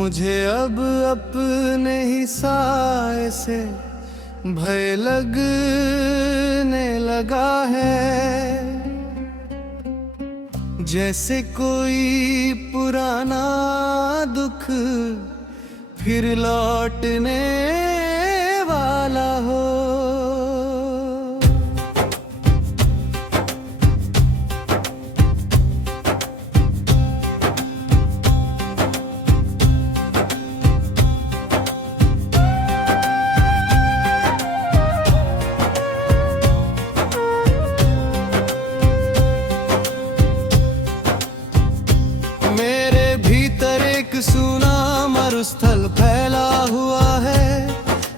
मुझे अब अपने ही साए से भय लगने लगा है, जैसे कोई पुराना दुख फिर लौटने वाला हो। मेरे भीतर एक सूना मरुस्थल फैला हुआ है,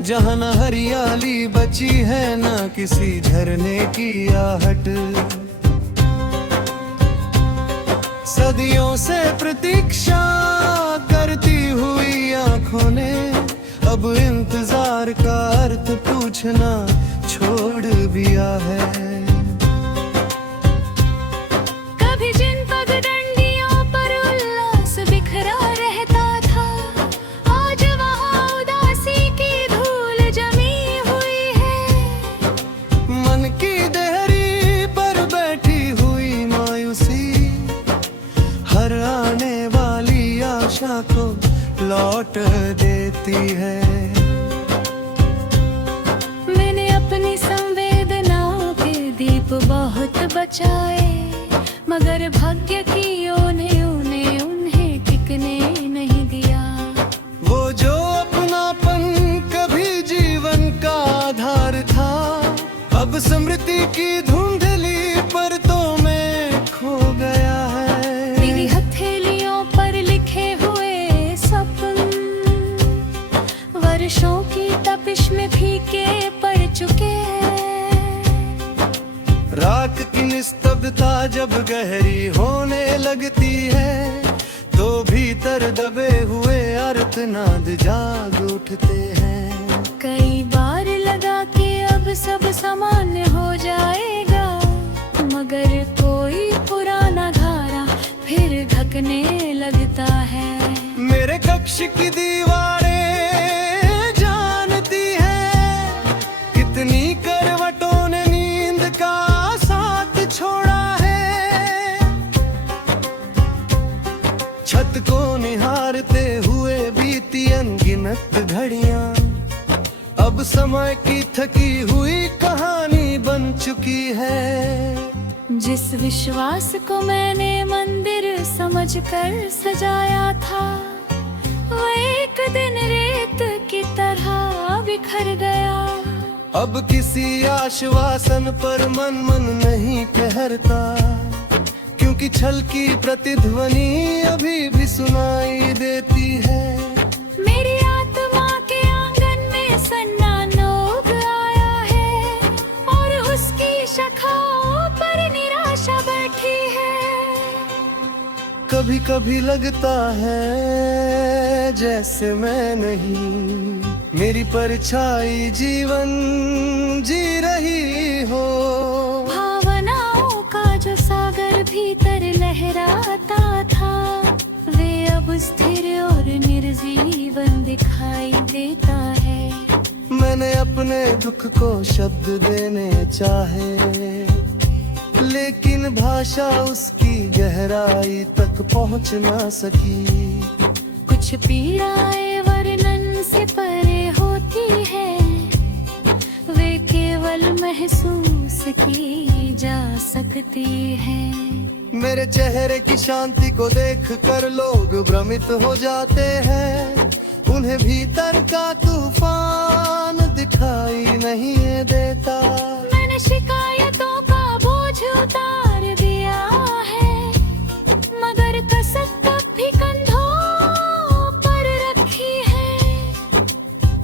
जहाँ न हरियाली बची है न किसी झरने की आहट। सदियों से प्रतीक्षा करती हुई आंखों ने अब इंतजार का अर्थ पूछना छोड़ दिया है। हर आने वाली आशा को लौट देती है। मैंने अपनी संवेदनाओं के दीप बहुत बचाए, मगर भाग्य की ओर ने उन्हें टिकने नहीं दिया। वो जो अपनापन कभी जीवन का आधार था, अब स्मृति की धुंधली परतों में खो गया है। वर्षों की तपिश में फीके पड़ चुके हैं। राख की निस्तब्धता जब गहरी होने लगती है, तो भीतर दबे हुए अर्थनाद जाग उठते हैं। कई बार लगा कि अब सब सामान्य हो जाएगा, मगर कोई पुराना धारा फिर धकने लगता है। मेरे कक्ष की दीवारें कितनी करवटों ने नींद का साथ छोड़ा है। छत को निहारते हुए बीती अनगिनत घड़ियां अब समय की थकी हुई कहानी बन चुकी है। जिस विश्वास को मैंने मंदिर समझकर सजाया था, वो एक दिन रेत की तरह बिखर गया। अब किसी आश्वासन पर मन नहीं ठहरता, क्योंकि छल की प्रतिध्वनि अभी भी सुनाई देती है। मेरी आत्मा के आंगन में सन्नाटा आया है, और उसकी शाखाओं पर निराशा बैठी है। कभी कभी लगता है जैसे मैं नहीं, मेरी परछाई जीवन जी रही हो। भावनाओं का जो सागर भीतर लहराता था, वे अब स्थिर और निर्जीवन दिखाई देता है। मैंने अपने दुख को शब्द देने चाहे, लेकिन भाषा उसकी गहराई तक पहुंच ना सकी। कुछ पीड़ाएं वर्णन से परे होती है, वे केवल महसूस की जा सकती है। मेरे चेहरे की शांति को देख कर लोग भ्रमित हो जाते हैं, उन्हें भीतर का तूफान दिखाई नहीं देता। मैंने शिकायतों का बोझ उतार दिया है, मगर कसक भी कंधों पर रखी है।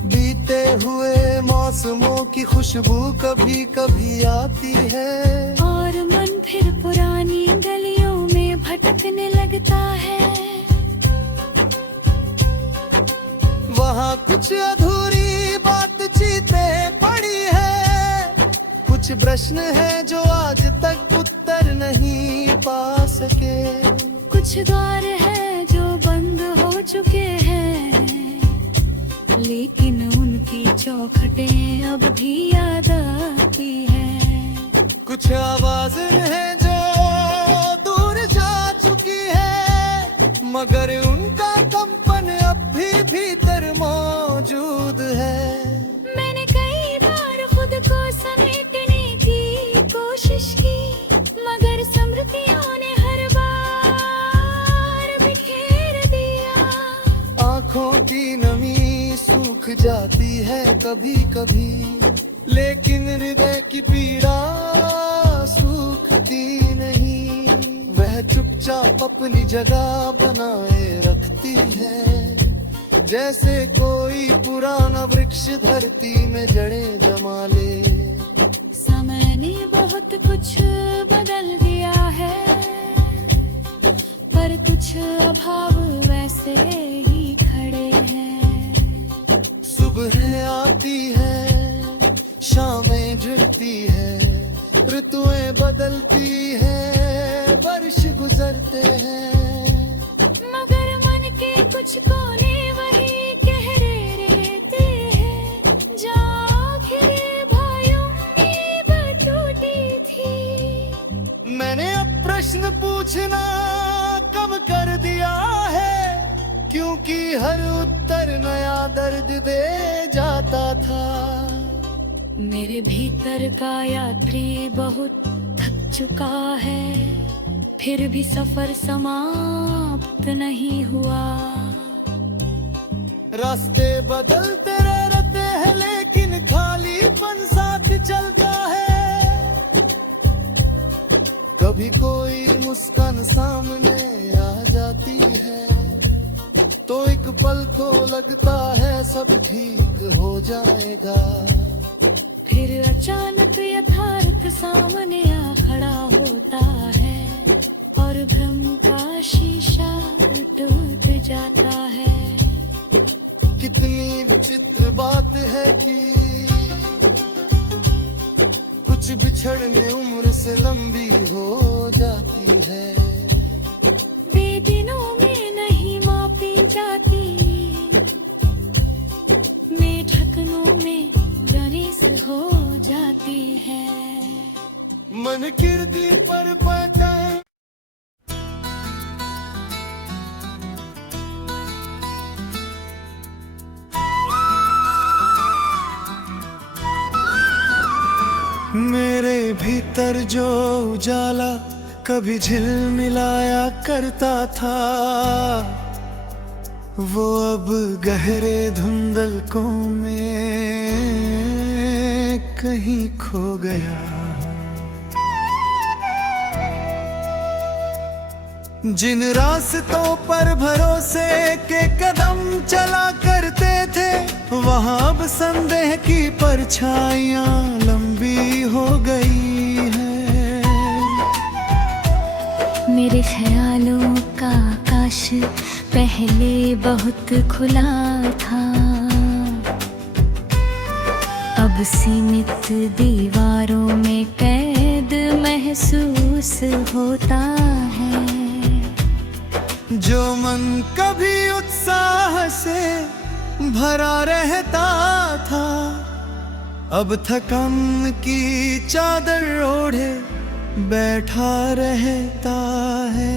बीते हुए मौसमों की खुशबू कभी कभी आती है, और मन फिर पुरानी गलियों में भटकने लगता है। वहाँ कुछ अधूरी बातचीतें पड़ी है, कुछ प्रश्न है जो आज तक उत्तर नहीं पा सके। कुछ द्वार है जो बंद हो चुके हैं, लेकिन उनकी चौखटें अब भी याद आती है। कुछ आवाजें हैं जो दूर जा चुकी है, मगर उनका कंपन अब भी भीतर मौजूद है। मैंने कई बार खुद को समेटने की कोशिश की, मगर स्मृतियों ने हर बार बिखेर दिया। आँखों की नमी सूख जाती है कभी कभी, लेकिन हृदय की पीड़ा सूखती नहीं। वह चुपचाप अपनी जगह बनाए रखती है, जैसे कोई पुराना वृक्ष धरती में जड़ें जमा ले। समय ने बहुत कुछ बदल दिया है, पर कुछ अभाव वैसे ही खड़े हैं। सुबह आती है, शामें जुड़ती है, ऋतुएं बदलती हैं, वर्ष गुजरते हैं, मगर मन के कुछ कोने वही गहरे रहते हैं, जहाँ आखिर भाइयों की टूटी थी। मैंने अब प्रश्न पूछना कम कर दिया है, क्योंकि हर उत्तर नया दर्द दे जाता था। मेरे भीतर का यात्री बहुत थक चुका है, फिर भी सफर समाप्त नहीं हुआ। रास्ते बदलते रहते हैं, लेकिन खालीपन साथ चलता है। कभी कोई मुस्कान सामने आ जाती है, तो एक पल को लगता है सब ठीक हो जाएगा। फिर अचानक यथार्थ सामने आ खड़ा होता है, और भ्रम का शीशा टूट जाता है। कितनी विचित्र बात है कि कुछ बिछड़ने उम्र से लंबी हो जाती है। वे दिनों में नहीं मापी जाती, मैं ठकनों में गणेश हो जाती है। मन कीर्ति पर बता मेरे भीतर जो उजाला कभी झिलमिलाया करता था, वो अब गहरे धुंधलकों में कहीं खो गया। जिन रास्तों पर भरोसे के कदम चला करते थे, वहाँ अब संदेह की परछाइयाँ लंबी हो गई है। मेरे ख्यालों का आकाश पहले बहुत खुला था, अब सीमित दीवारों में कैद महसूस होता है। जो मन कभी उत्साह से भरा रहता था, अब थकन की चादर ओढ़े बैठा रहता है।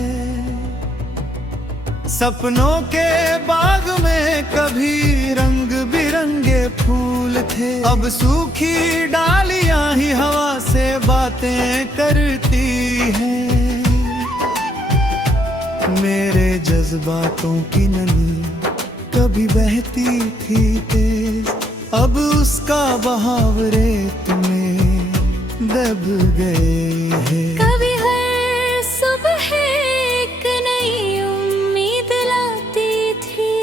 सपनों के बाग में कभी रंग बिरंगे फूल थे, अब सूखी डालियां ही हवा से बातें करती हैं। मेरे जज्बातों की नमी कभी बहती थी तेज, अब उसका बहाव रेत में दब गए हैं। कभी हर सुबह एक नई उम्मीद लाती थी,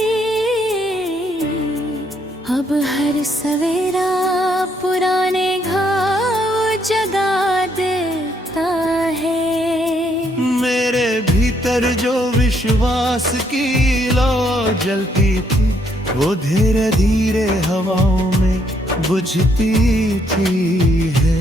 अब हर सवेरा पुराने घाव जगा देता है। मेरे भीतर जो विश्वास की लौ जलती थी, वो धीरे धीरे हवाओं में बुझती थी है।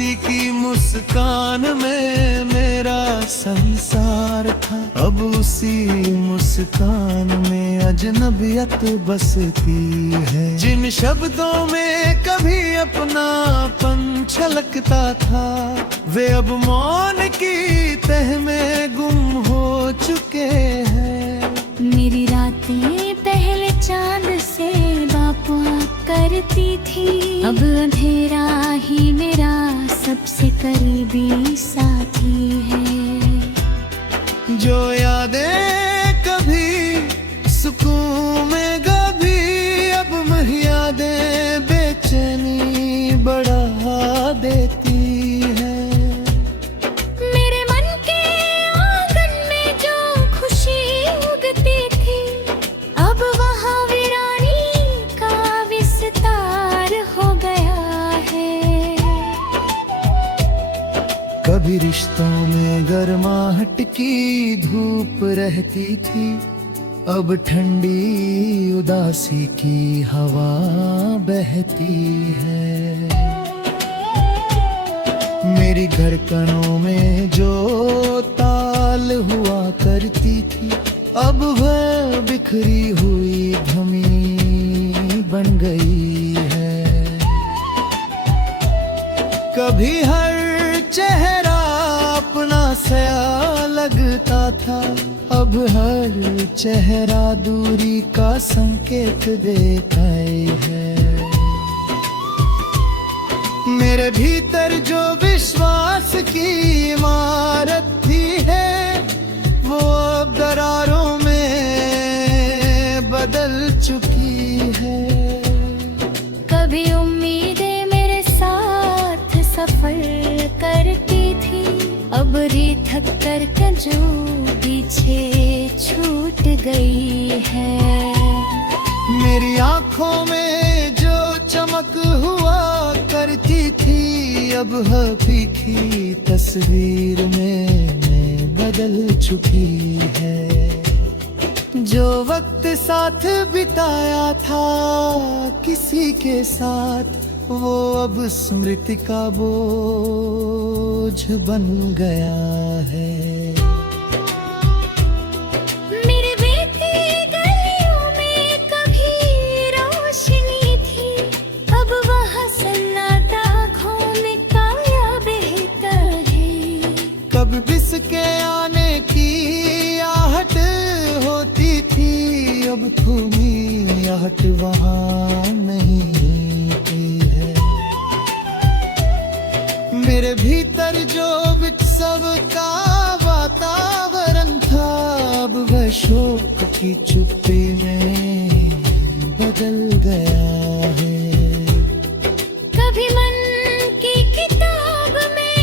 उसी की मुस्कान में मेरा संसार था। अब उसी मुस्कान में अजनबियत बसती है। जिन शब्दों में कभी अपनापन छलकता था, वे अब मौन की तह में गुम हो चुके हैं। मेरी रातें पहले चांद से बापुआ करती थी, अब अंधेरा ही मेरा सबसे करीबी साथी है। जो यादें कभी सुकून में कभी अब यादें बेचैनी बढ़ा देती है। मेरे मन के आंगन में जो खुशी उगती थी, अब वहाँ वीरानी का विस्तार हो गया है। कभी रिश्तों में गर्माहट की धूप रहती थी, अब ठंडी उदासी की हवा बहती है। मेरी धड़कनों में जो ताल हुआ करती थी, अब वह बिखरी हुई धमी बन गई है। कभी हर चेहरा अपना सा लगता था, अब हर चेहरा दूरी का संकेत देता है। मेरे भीतर जो विश्वास की इमारत थी है, वो अब दरारों में बदल चुकी है। कभी उम्मीदें मेरे साथ सफर करती थी, अब थक कर जो पीछे छूट गई है। मेरी आंखों में जो चमक हुआ करती थी, अब हर फीकी तस्वीर में बदल चुकी है। जो वक्त साथ बिताया था किसी के साथ, वो अब स्मृति का बोझ बन गया है। मेरे बीती गलियों में कभी रोशनी थी, अब वह सन्नाटा आँखों में काया बहता है। कब बिसके आने की आहट होती थी, अब थूमी आहट वहाँ नहीं है। मेरे भीतर जो सब का वातावरण था, अब वह शोक की चुप्पी में बदल गया है। कभी मन की किताब में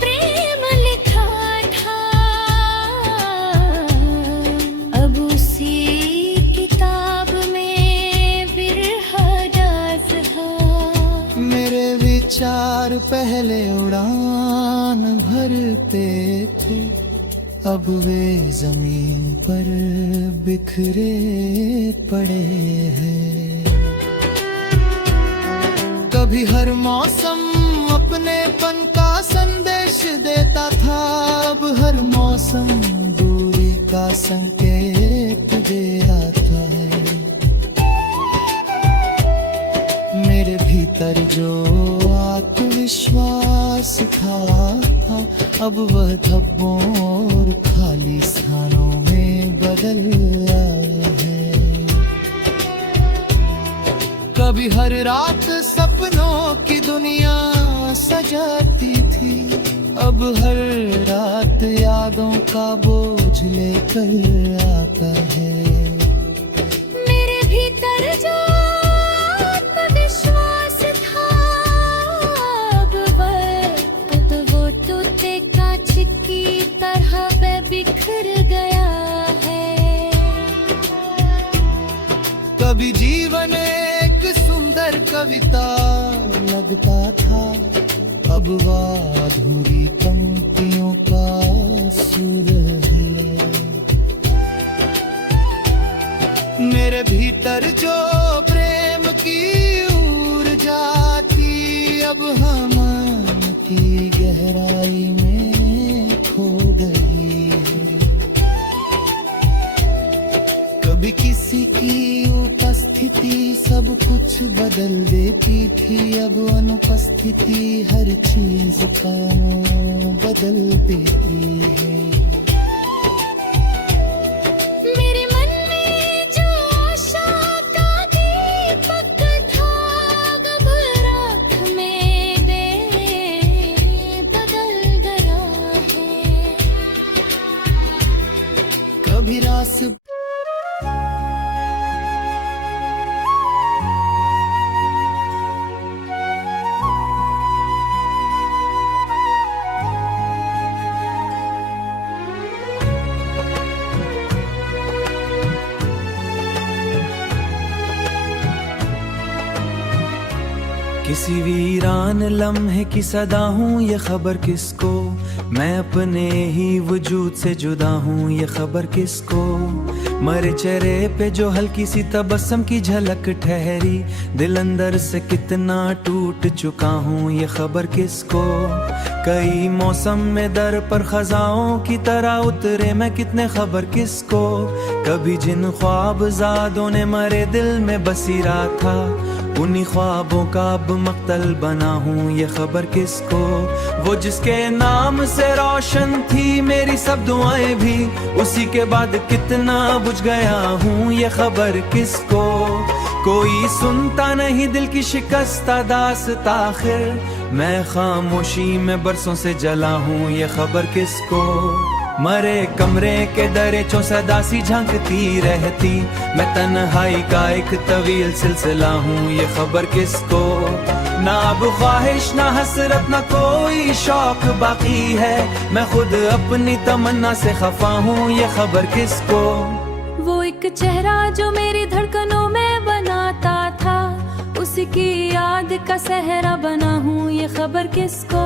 प्रेम लिखा था, अब उसी किताब में बिरह डाज़ है। मेरे विचार पहले उड़ान भरते थे, अब वे जमीन पर बिखरे पड़े हैं। कभी हर मौसम अपनेपन का संदेश देता था, अब हर मौसम दूरी का संकेत दे आता है। मेरे भीतर जो आत्मविश्वास था, अब वह धब्बों और खाली स्थानों में बदल आया है। कभी हर रात सपनों की दुनिया सजाती थी, अब हर रात यादों का बोझ लेकर आता है। मेरे भीतर जो आत्मविश्वास था, अब वो तोते कांच की तरह वह बिखर गया है। कभी जीवन एक सुंदर कविता लगता था, अब वह अधूरी पंक्तियों का सुर है। मेरे भीतर जो प्रेम की ऊर्जा थी, अब हम की गहराई में खो गई है। कभी किसी की उपस्थिति सब कुछ बदल देती थी, अब अनुपस्थिति हर चीज का बदल देती है। मेरे मन में जो आशा का दीपक था, अब राख में दे बदल गया है। कभी रास किसी वीरान लम्हे की सदा हूँ, ये खबर किसको, मैं अपने ही वजूद से जुदा हूँ, ये खबर किसको। मरे चेहरे पे जो हल्की सी तबस्सुम की झलक ठहरी, दिल अंदर से कितना टूट चुका हूँ, ये खबर किसको। कई मौसम में दर पर खजाओं की तरह उतरे मैं, कितने खबर किसको। कभी जिन ख्वाबज़ादों ने मरे दिल में बसीरा था, उन्हीं ख्वाबों का अब मक्तल बना हूँ, ये खबर किसको। वो जिसके नाम से रोशन थी मेरी सब दुआएं भी, उसी के बाद कितना बुझ गया हूँ, ये खबर किसको। कोई सुनता नहीं दिल की शिकस्ता दास्तां, आखिर मैं खामोशी में बरसों से जला हूँ, ये खबर किसको। मरे कमरे के दरेचों सदा सी झांकती रहती, मैं तन्हाई का एक तवील सिलसिला हूँ, ये खबर किसको। ना अब ख्वाहिश ना हसरत ना कोई शौक बाकी है, मैं खुद अपनी तमन्ना से खफा हूँ, ये खबर किसको। वो एक चेहरा जो मेरी धड़कनों में बनाता था, उसकी याद का सहरा बना हूँ, ये खबर किसको।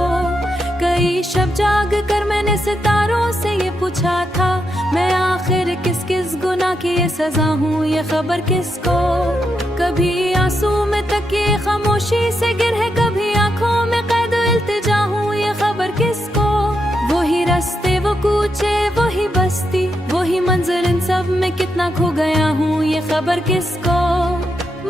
कई शब जाग कर मैंने सितारों से ये पूछा था, मैं आखिर किस किस गुनाह की ये सजा हूँ, ये खबर किसको। कभी आंसू में तकिए खामोशी से गिर है, कभी आंखों में कैद इल्तिजा हूँ, ये खबर किसको। वही रास्ते वो कूचे वही बस्ती वही मंजर, इन सब में कितना खो गया हूँ, ये खबर किसको।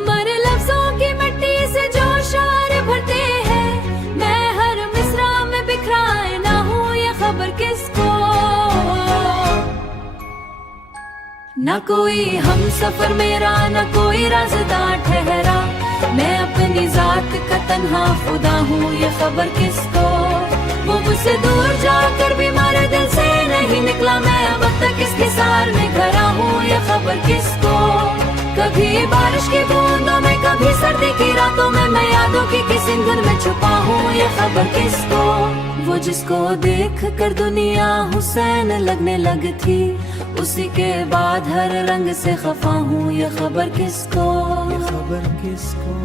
मरे लफ्जों की मिट्टी से जो शार भरते हैं, मैं हर मिसरा में बिखराए ना हूँ, ये खबर किसको। ना कोई हम सफर मेरा ना कोई राज़दार ठहरा, मैं अपनी जात का तन्हा खुदा हूँ, ये खबर किसको। वो मुझसे दूर जाकर भी मारे दिल से नहीं निकला, मैं अब तक इसके सार में घरा हूँ, ये खबर किसको। कभी बारिश की बूंदों में कभी सर्दी की रातों में, मैं यादों की किसी धुन में छुपा हूँ, ये खबर किसको। वो जिसको देख कर दुनिया हुसैन लगने लगी थी, उसी के बाद हर रंग से खफा हूँ, ये खबर किसको। ये खबर किसको।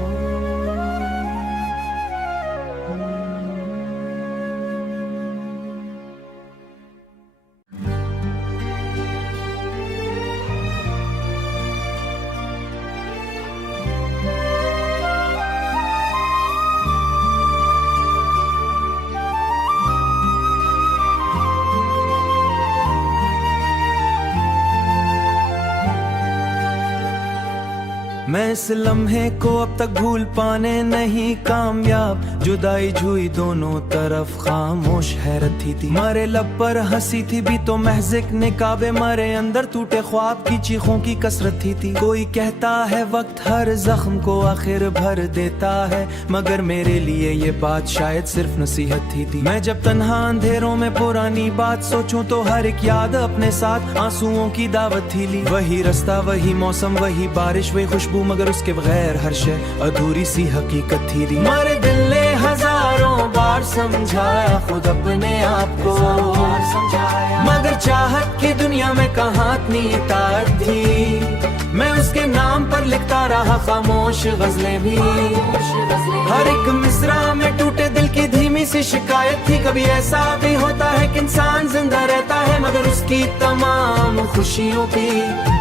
मैं इस लम्हे को अब तक भूल पाने नहीं कामयाब, जुदाई झुई दोनों तरफ खामोश हैरत थी। मरे लब पर हंसी थी भी तो महज़िक निकाबे, मरे अंदर टूटे ख्वाब की चीखों की कसरत थी। कोई कहता है वक्त हर जख्म को आखिर भर देता है, मगर मेरे लिए ये बात शायद सिर्फ नसीहत थी। मैं जब तन्हा अंधेरों में पुरानी बात सोचूं तो हर एक याद अपने साथ आंसुओं की दावत थी ली। वही रास्ता वही मौसम वही बारिश वही खुशबू, मगर उसके बगैर हर शय अधूरी सी हकीकत थी। मारे दिल ने हजारों बार समझाया खुद अपने आप को, मगर चाहत की दुनिया में कहाँ इतनी ताकत थी। मैं उसके नाम पर लिखता रहा कहा खामोश गजलें भी। हर एक मिसरा में टूटे दिल की धीमी सी शिकायत थी। कभी ऐसा भी होता है कि इंसान जिंदा रहता है मगर उसकी तमाम खुशियों की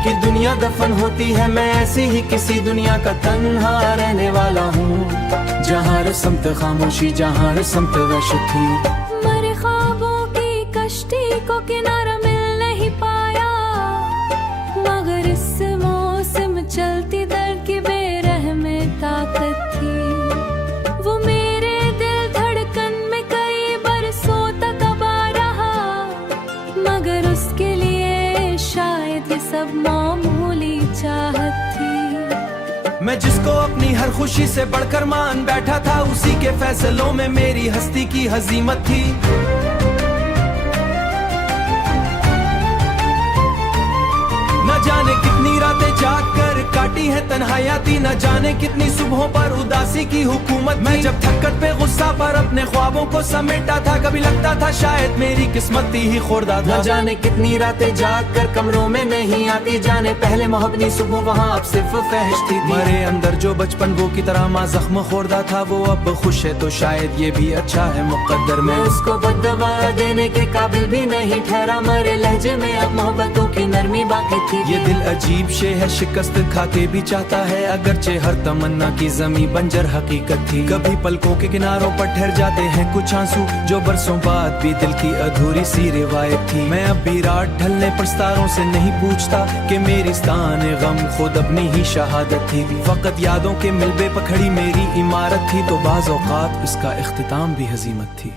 कि दुनिया दफन होती है। मैं ऐसी ही किसी दुनिया का तन्हा रहने वाला हूँ, जहाँ रस्मत खामोशी, जहाँ रस्मत वहशत थी। मरे ख्वाबों की कश्ती को किनारा मिल नहीं पाया, मगर इस मौसम चलती दर्द की बेरहम ताकत थी। वो मेरे दिल धड़कन में कई बरसों तक दबा रहा, मगर उसके लिए शायद ये सब मामूली चाहत थी। मैं जिसको अपनी हर खुशी से बढ़कर मान बैठा था, उसी के फैसलों में मेरी हस्ती की हजीमत थी। न जाने कितनी रातें जाग कर काटी है तन्हाइयाँ थी, न जाने कितनी सुबहों पर उदासी की हुकूमत। मैं जब थक्कत पे गुस्सा पर अपने ख्वाबों को समेटा था, कभी लगता था शायद मेरी किस्मत ही खोरदा था। न जाने कितनी रातें जाग कर कमरों में नहीं आती, जाने पहले मोहब्बती सुबह वहाँ अब सिर्फ फहशती थी। मरे अंदर जो बचपन वो की तरह माँ जख्म खोरदा था, वो अब खुश है तो शायद ये भी अच्छा है मुकद्दर में। उसको बददुआ देने के काबिल भी नहीं ठहरा, मरे लहजे में अब मोहब्बतों की नरमी बाकी थी। ये दिल अजीब शे है, शिकस्त खा के भी चाहता है, अगरचे हर तमन्ना की जमी बंजर हकीकत थी। कभी पलकों के किनारों पर ठहर जाते हैं कुछ आंसू, जो बरसों बाद भी दिल की अधूरी सी रिवायत थी। मैं अब भी रात ढलने पर सितारों से नहीं पूछता कि मेरी स्थान गम खुद अपनी ही शहादत थी। फकत यादों के मिलबे पर खड़ी मेरी इमारत थी, तो बाज़ औक़ात इसका इख्तिताम भी हजीमत थी।